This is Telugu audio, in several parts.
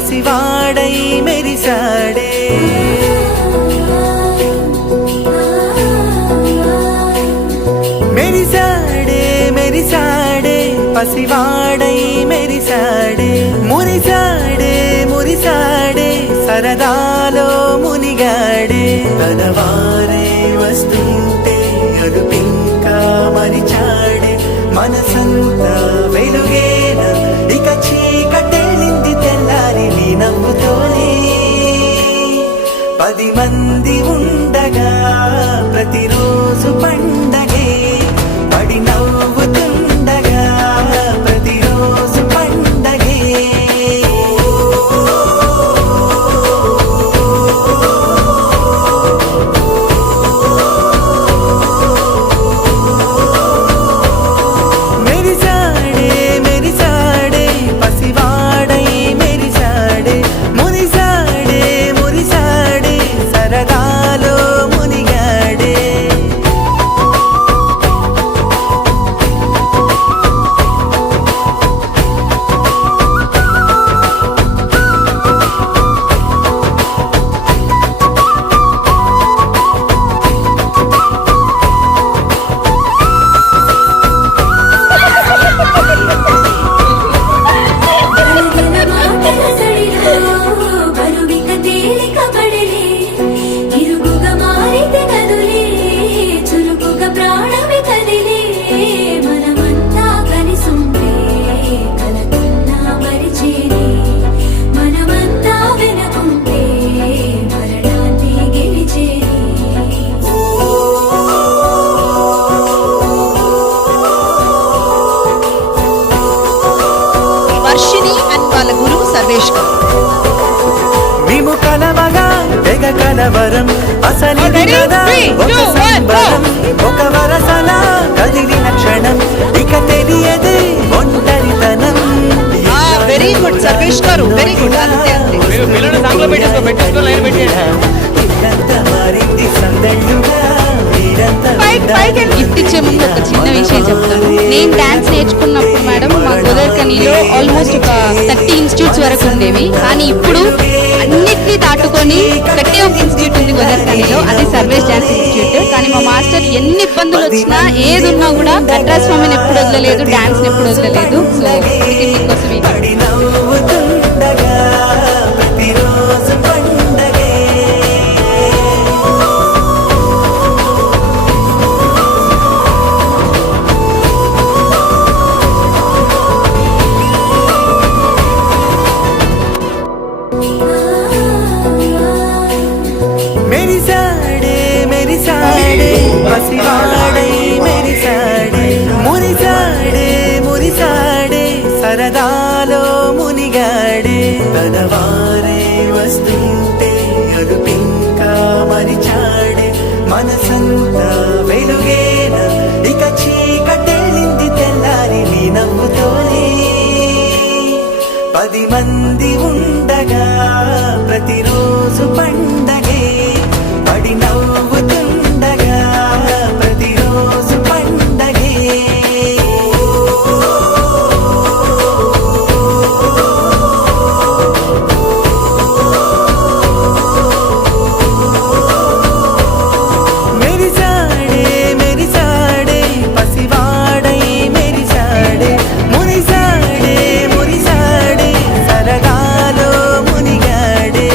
పసివాడై మెరిసాడే మెరిసాడే మెరిసాడే పసివాడై మెరిసాడే మురిసాడే మురిసాడే సరదాలో మునిగాడే తనవారే వస్తుంటే అదుపింకా మరిచాడే మనసంతా వెలుగేన ఇక చీకటెళ్ళింది తెల్లారి నీ నవ్వుతోనే 10 మంది ఉండగా ప్రతిరోజు పండగే పడి నవ్వుతుండగా ప్రతిరోజు పండగే మెరిసాడే మెరిసాడే పసివాడై మెరిసాడే మురిసాడే మురిసాడే సరదాలో మునిగాడే వర్షిణి అండ్ వాళ్ళ గురువు సర్వేష్ గారు. మేము కలవగా తెగ కలవరం అసలిది కదా ఒక సంబరం ఒక వరసలా కదిలిన క్షణం ఇక తెలియదే ఒంటరితనం వెరీ గుడ్ సర్వేష్ గారు, వెరీ గుడ్. అంతే అంతే. ఇల్లంతా మారింది సందళ్ళుగా గిఫ్ట్ ఇచ్చే ముందు ఒక చిన్న విషయం చెప్తాను. నేను డాన్స్ నేర్చుకున్నప్పుడు మేడం మా గోదావరిలో ఆల్మోస్ట్ ఒక 30 ఇన్స్టిట్యూట్స్ వరకు ఉండేవి. కానీ ఇప్పుడు అన్నిటినీ దాటుకొని ఒకటే ఒక ఇన్స్టిట్యూట్ ఉంది గోదావరిలో, అది సర్వేష్ డాన్స్ ఇన్స్టిట్యూట్. కానీ మా మాస్టర్ ఎన్ని ఇబ్బందులు వచ్చినా ఏది ఉన్నా కూడా నటరాజ్ స్వామిని ఎప్పుడు వదలలేదు, డాన్స్ ఎప్పుడు వదలలేదు. సో మీకోసం మెరిసాడే మెరిసాడే పసివాడై మెరిసాడే మురిసాడే మురిసాడే సరదాలో మునిగాడే తనవారే వస్తుంటే అదుపింకా మరిచాడే మనసంతా వెలుగేన ఇక చీకటెళ్ళింది తెల్లారి నీ నవ్వుతోనే 10 మంది ఉండగా ప్రతిరోజు పండగే పడి నవ్వుతుండగా ప్రతిరోజు పండగే మెరిసాడే మెరిసాడే పసివాడై మెరిసాడే మురిసాడే మురిసాడే సరదాలో మునిగాడే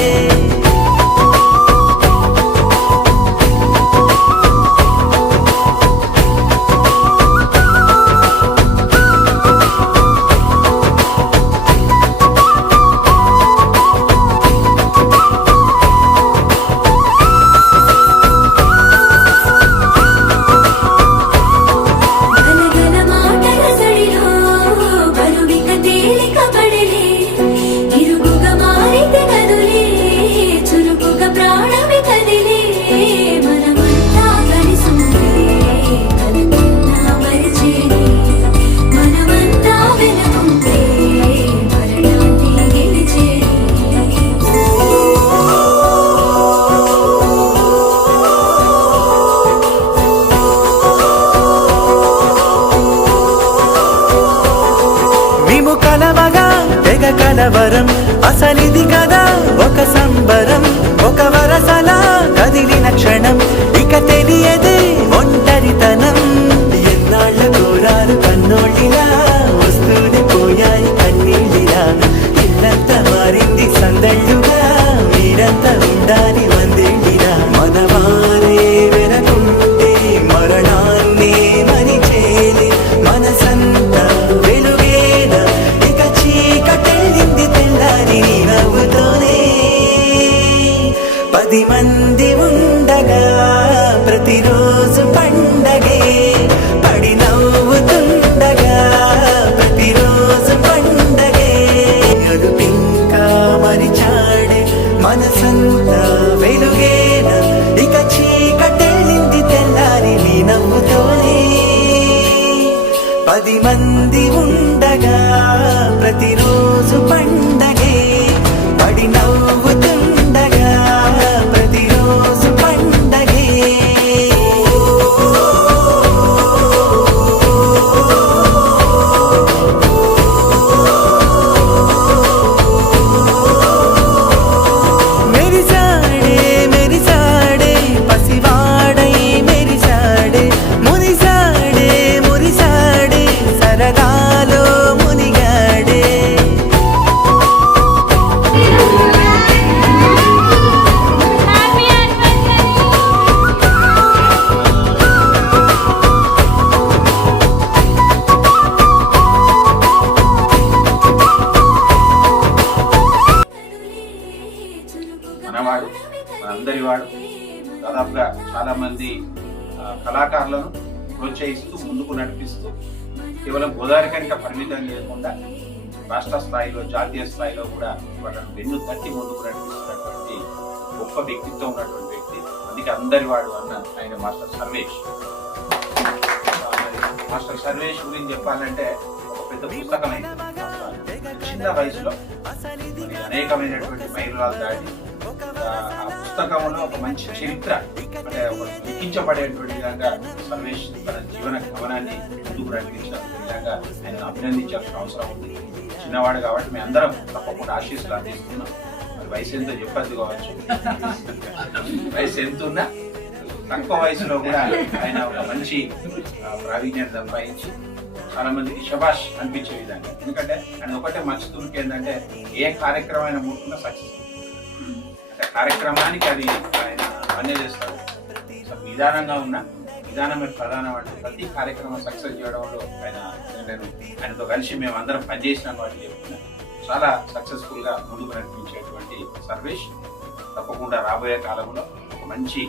కలవగా తెగ కలవరం అసలిది కదా ఒక సంబరం, ఒక వరసలా కదిలిన క్షణం, ఇక తెలియదే ఒంటరితనం. ఎన్నాళ్ళ కోరాలు కన్నోళ్ళిలా వస్తూనే పోయాయి కన్నీళ్ళిలా. ఇల్లంతా మారింది సందళ్ళుగా, మీరంతా ఉండాలి వందేళ్ళిలా. మనవారే వెనకుంటే మరణాన్నే మరిచేది మనసంతా వెలుగేనా, ఇక చీకటెళ్ళింది తెల్లారి నీ నవ్వుతోనే. 10 మంది ఉండగా ప్రతిరోజు పండగే, పడి నవ్వుతుండగా ప్రతిరోజు పండగే. అరుపింకా మరిచాడే మనసంతా వెలుగేనా, ఇక చీకటెళ్ళింది తెల్లారి నీ నవ్వుతోనే. 10 మంది ఉండగా ప్రతిరోజు పండగే, పడి నవ్వుతుండగా ప్రతిరోజు పండగే. మెరిసాడే మెరిసాడే పసివాడై మెరిసాడే, మురిసాడే మురిసాడే సరదాలో మునిగాడే. మనవాడు, మనందరి వాడు. దాదాపుగా చాలా మంది కళాకారులను ప్రోత్సహిస్తూ ముందుకు నడిపిస్తూ కేవలం గోదావరికనిక పరిమితం లేకుండా రాష్ట్ర స్థాయిలో, జాతీయ స్థాయిలో కూడా వాళ్ళను వెన్ను తట్టి ముందుకు నడిపిస్తున్నటువంటి గొప్ప వ్యక్తిత్వం ఉన్నటువంటి వ్యక్తి. అందుకే అందరి వాడు అన్న ఆయన మాస్టర్ సర్వేష్. మాస్టర్ సర్వేష్ గురించి చెప్పాలంటే ఒక పెద్ద పుస్తకమైంది. చిన్న వయసులో అనేకమైనటువంటి మైలురాలు దాటి ఆ పుస్తకంలో ఒక మంచి చరిత్ర, అంటే ఒక లిఖించబడేటువంటి విధంగా సర్వేష్ తన జీవన గమనాన్ని ముందుకు నడిపించిన విధంగా ఆయన అభినందించాల్సిన అవసరం ఉంది. చిన్నవాడు కాబట్టి మేము అందరం తప్పకుండా ఆశీస్సులు అందిస్తున్నాం. మరి వయసు ఎంతో చెప్పద్దు కావచ్చు, వయసు ఎంత ఉన్నా తక్కువ వయసులో కూడా ఆయన ఒక మంచి ప్రావీణ్యం సంపాదించి చాలా మందికి శబాష్ అనిపించే విధంగా. ఎందుకంటే ఆయన ఒకటే మర్చుతున్నకి ఏంటంటే ఏ కార్యక్రమం ముట్టుకున్నా సక్సెస్, అంటే కార్యక్రమానికి అది ఆయన పని చేస్తాడు. నిదానంగా ఉన్న విధానమే ప్రధానం అంటే ప్రతి కార్యక్రమం సక్సెస్ చేయడంలో ఆయనతో కలిసి మేము అందరం పనిచేసిన వాటి చెప్తున్నా చాలా సక్సెస్ఫుల్ గా ముందుకు నడిపించేటువంటి సర్వేష్ తప్పకుండా రాబోయే కాలంలో ఒక మంచి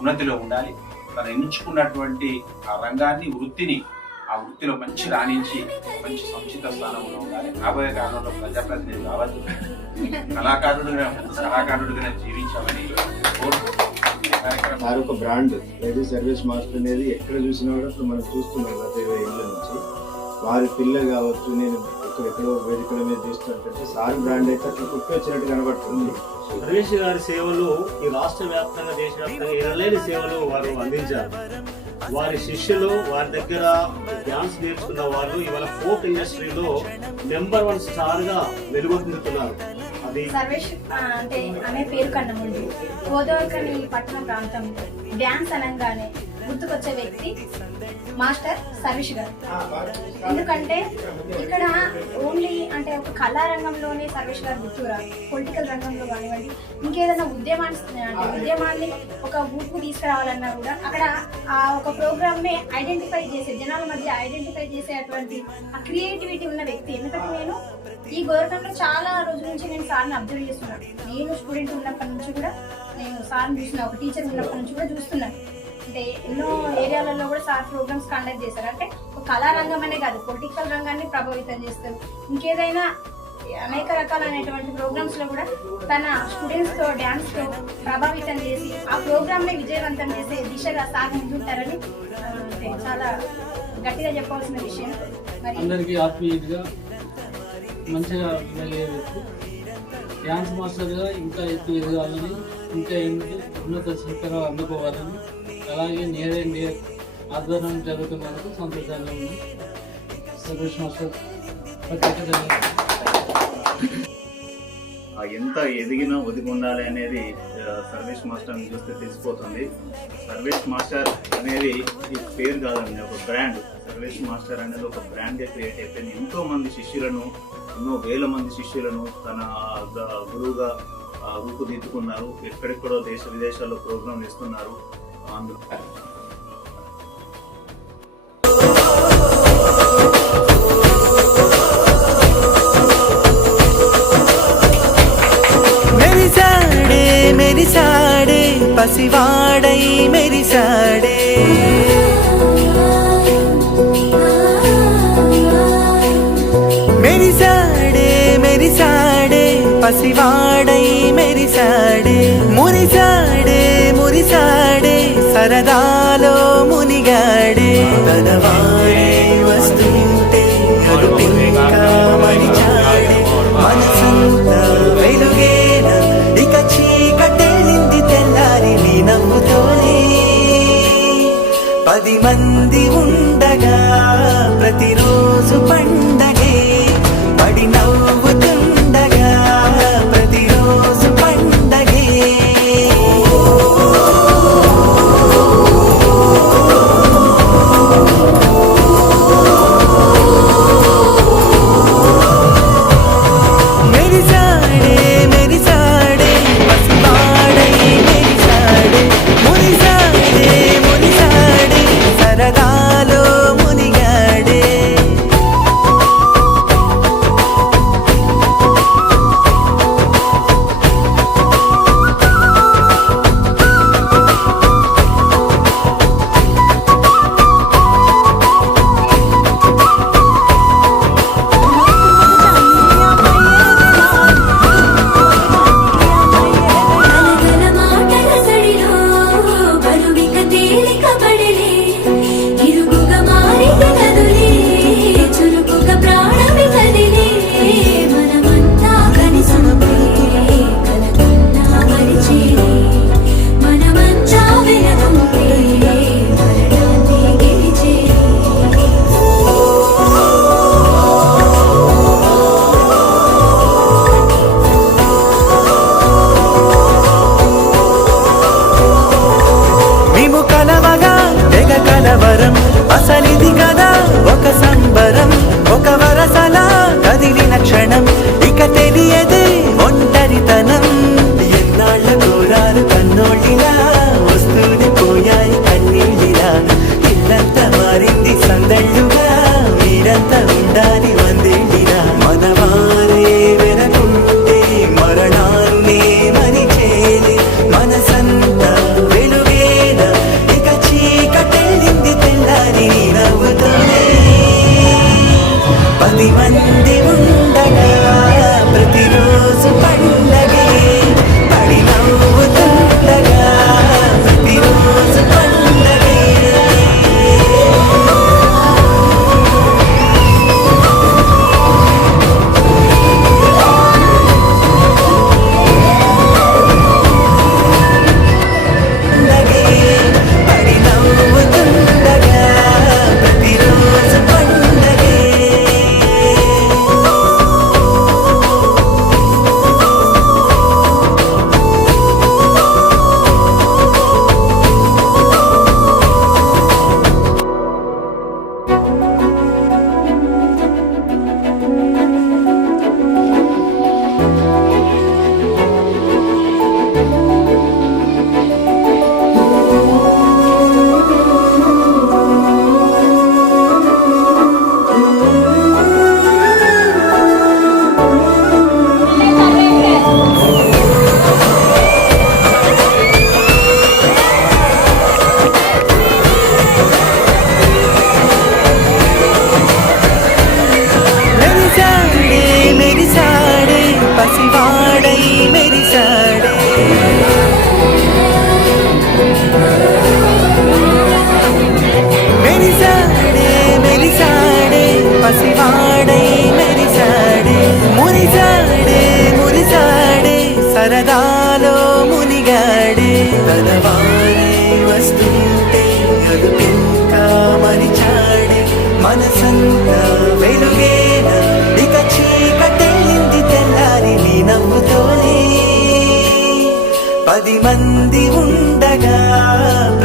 ఉన్నతిలో ఉండాలి. తను ఎంచుకున్నటువంటి ఆ రంగాన్ని, వృత్తిని, ఆ వృత్తిలో మంచి రాణించి మంచి సముచిత స్థానంలో ఉండాలి. రాబోయే కాలంలో ప్రజాప్రతినిధి కావద్దు, కళాకారుడుగా జీవించామని సార్ ఒక బ్రాండ్ లేడీ సర్వీస్ మాస్టర్ అనేది ఎక్కడ చూసినా కూడా ఇప్పుడు మనం చూస్తున్నాం గత 20 ఏళ్ళ నుంచి. వారి పిల్లలు కావచ్చు, నేను ఎక్కడెక్కడో వేదికల మీద చూస్తుంటే సార్ బ్రాండ్ అయితే అట్లా కుట్టి వచ్చినట్టు కనబడుతుంది. సర్వేష్ గారి సేవలు ఈ రాష్ట్ర వ్యాప్తంగా, దేశవ్యాప్తంగా ఎనలేని సేవలు వారు అందించారు. వారి శిష్యులు, వారి దగ్గర డ్యాన్స్ నేర్చుకున్న వాళ్ళు ఇవాళ ఫోక్ ఇండస్ట్రీలో #1 స్టార్ గా వెలుగొందుతున్నారు. అది సర్వేష్ అంటే ఆమె పేరు కన్నా ముందు గోదావరికని పట్టణ ప్రాంతంలో డ్యాన్స్ అనగానే గుర్తుకొచ్చే వ్యక్తి మాస్టర్ సర్వేష్ గారు. ఎందుకంటే ఇక్కడ ఓన్లీ అంటే ఒక కళా రంగంలోనే సర్వేష్ గారు గుర్తురారు, పొలిటికల్ రంగంలో కానివ్వండి, ఇంకేదైనా ఉద్యమాన్ని ఒక ఊపు తీసుకురావాలన్నా కూడా అక్కడ ఆ ఒక ప్రోగ్రామ్ ని ఐడెంటిఫై చేసే, జనాల మధ్య ఐడెంటిఫై చేసేటువంటి ఆ క్రియేటివిటీ ఉన్న వ్యక్తి. ఎందుకంటే నేను ఈ గోరకంలో చాలా రోజుల నుంచి నేను సార్ని అబ్జర్వ్ చేస్తున్నాను. నేను స్టూడెంట్ ఉన్నప్పటి నుంచి కూడా నేను సార్ని చూసిన, ఒక టీచర్ ఉన్నప్పటి నుంచి కూడా చూస్తున్నాను. అంటే ఎన్నో ఏరియాలలో కూడా సార్ ప్రోగ్రామ్స్ కండక్ట్ చేశారు. అంటే ఒక కళా రంగం అనే కాదు, పొలిటికల్ రంగాన్ని ప్రభావితం చేస్తారు. ఇంకేదైనా అనేక రకాలైనటువంటి ప్రోగ్రామ్స్ లో కూడా తన స్టూడెంట్స్ తో, డ్యాన్స్ తో ప్రభావితం చేసి ఆ ప్రోగ్రామ్ ని విజయవంతం చేసే దిశగా సార్ ముందుంటారని చాలా గట్టిగా చెప్పాల్సిన విషయం. మరి అందరికీ ఆత్మీయంగా మంచిగా వెళ్ళే వ్యక్తి, డ్యాన్స్ మాస్టర్గా ఇంకా ఎక్కువ ఎదగాలని, ఇంకా ఉన్నత శిఖరాలు అందుకోవాలని, అలాగే నియర్ అండ్ నియర్ ఆధ్వర్యం జరుగుతున్నందుకు సంతోషంగా ఉంది. సర్వేష్ మాస్టర్ ప్రత్యేక ధన్యవాదాలు. ఎంత ఎదిగినా ఒదిగి ఉండాలి అనేది సర్వీస్ మాస్టర్ని చూస్తే తెలిసిపోతుంది. సర్వీస్ మాస్టర్ అనేది ఈ పేరు కాదండి, ఒక బ్రాండ్. సర్వీస్ మాస్టర్ అనేది ఒక బ్రాండ్గా క్రియేట్ అయిపోయింది. ఎంతో మంది శిష్యులను, ఎన్నో వేల మంది శిష్యులను తన గురువుగా రూపుదిద్దుకున్నారు. ఎక్కడెక్కడో దేశ విదేశాల్లో ప్రోగ్రాంలు ఇస్తున్నారు. అందులో మెరిసాడే పసివాడై మెరిసాడే మెరిసాడే మెరిసాడే పసివాడై మెరిసాడే మురిసాడే మురిసాడే సరదాలో మునిగాడే తనవాడే వస్తుంటే అడుపింకా మరిచాడే మనసంతా వెలుగేనా ఇక చీకటెళ్ళింది తెల్లారి నీ నవ్వుతోనే 10 మంది ఉండగా ప్రతిరోజు పండగే పడి నవ్వుతుండగా ప్రతిరోజు పండగే మెరిసాడే మెరిసాడే పసివాడై మెరిసాడే మురిసాడే మురిసాడే సరదాలో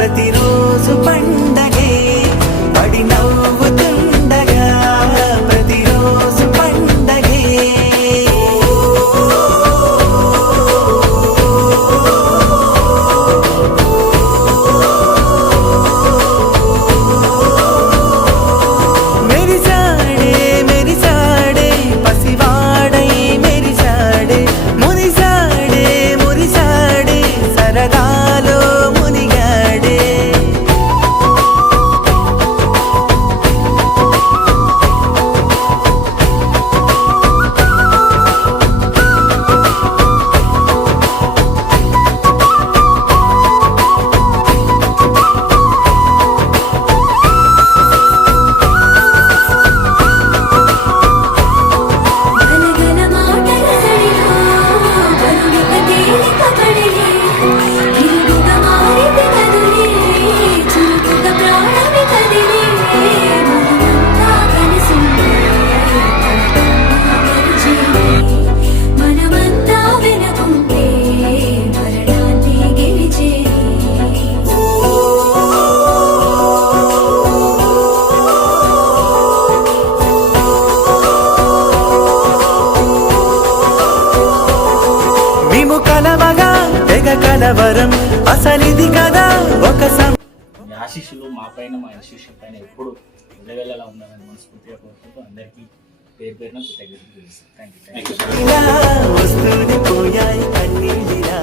ప్రతిరోజు పండగే పడి నవ్వుతుండగా ప్రతిరోజు పండగే మెరిసాడే మెరిసాడే పసివాడై మెరిసాడే మురిసాడే మురిసాడే సరదాలో మునిగాడే గలగల మాటల సడిలో బరుడిక తేలిక పడలే ఇరుగుగా మారితే కదులే చురుకుగా ప్రాణమి కదిలే మనమంతా కలిసుండే మనమంతా వెనకుంటే మరణాన్ని గెలిచేది మేము కలవగా తెగ కలవరం అసలిది కదా ఒక మీ ఆశీస్సులు మా పైన మా ఇన్స్టిట్యూషన్ పైన ఎప్పుడు వెళ్ళవేళలా ఉండాలని మనస్ఫూర్తిగా కోరుకుంటూ అందరికీ పేరు పేరున కృతజ్ఞతలు తెలుసు. Thank you. ఇలా వస్తూనే పోయాయి కన్నీళ్ళిలా